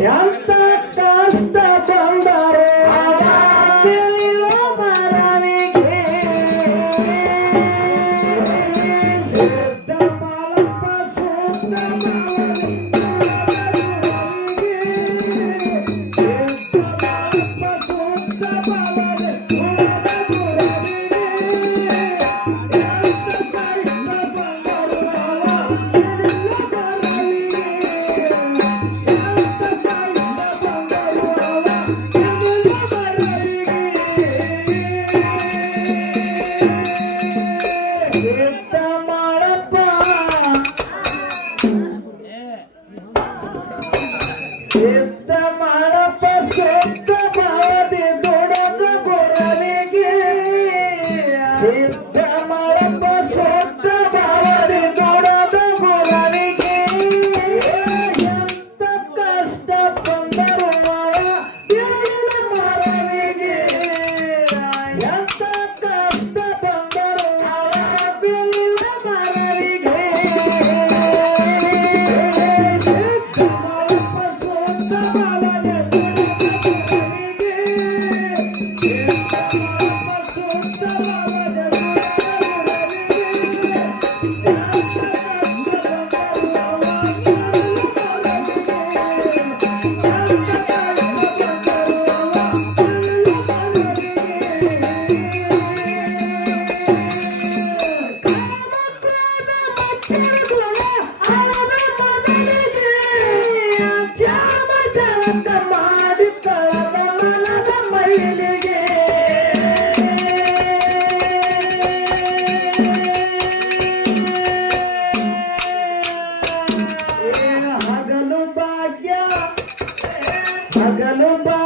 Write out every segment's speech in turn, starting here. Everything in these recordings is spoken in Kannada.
Yeah. Hey. i got Agalomba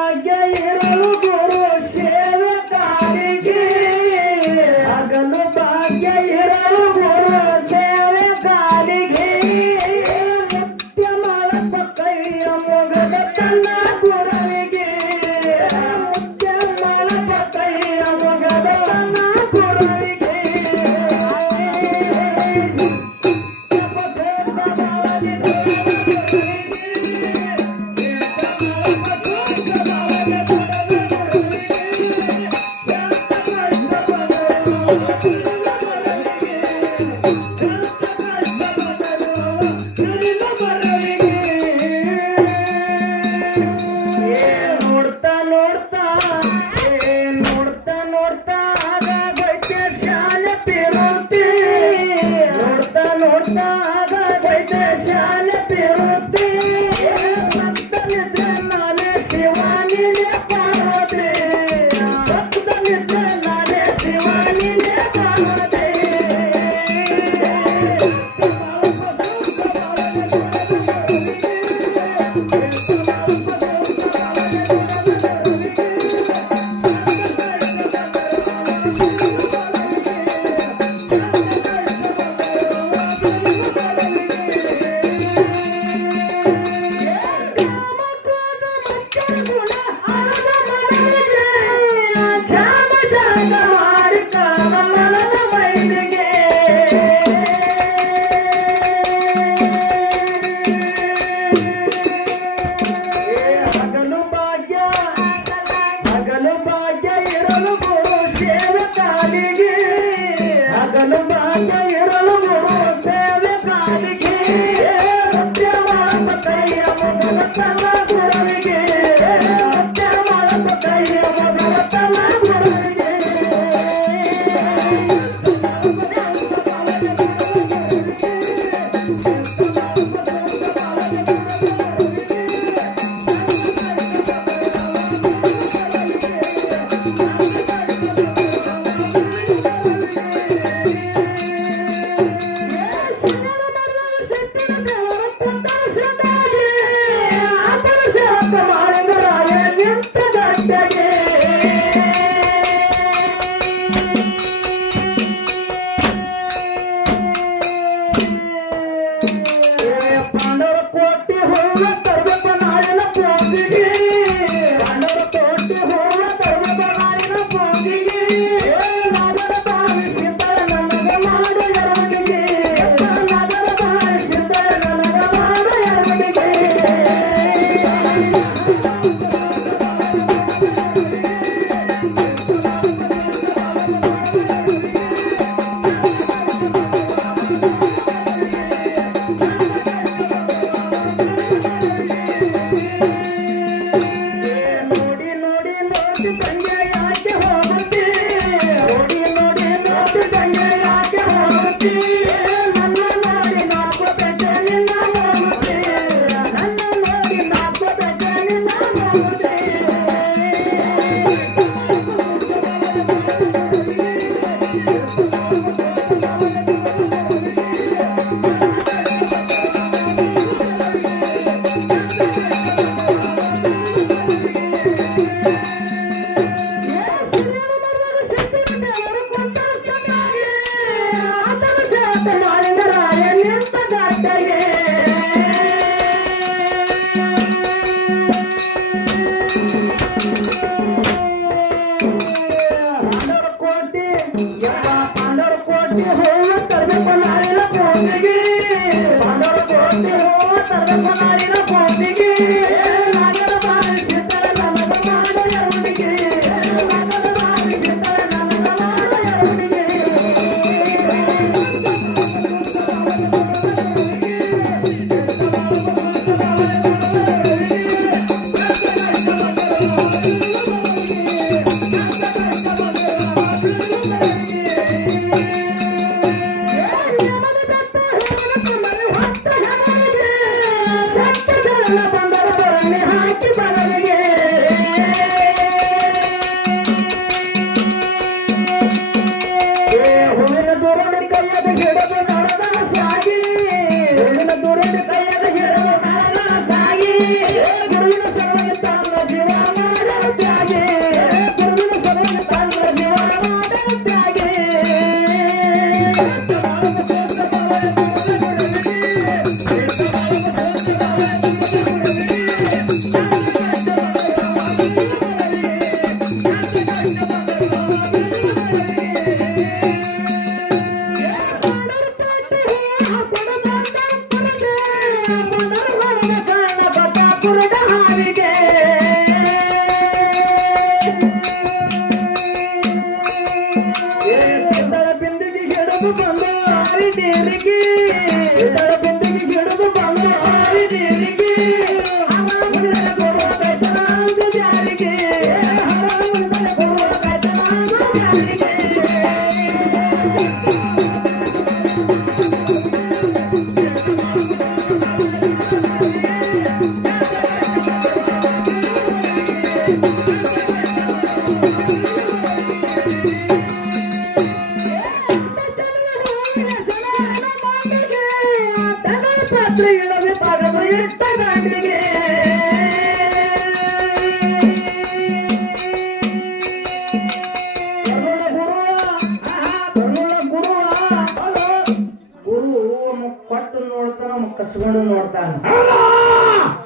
ಕಸ್ಕೊಂಡು ನೋಡ್ತಾನ.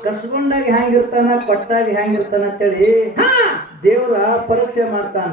ಕಸ್ಕೊಂಡಾಗ ಹ್ಯಾಂಗಿರ್ತಾನ ಕೊಟ್ಟಾಗ ಹ್ಯಾಂಗಿರ್ತಾನ ಅಂತೇಳಿ ದೇವ್ರ ಪರೀಕ್ಷೆ ಮಾಡ್ತಾನ.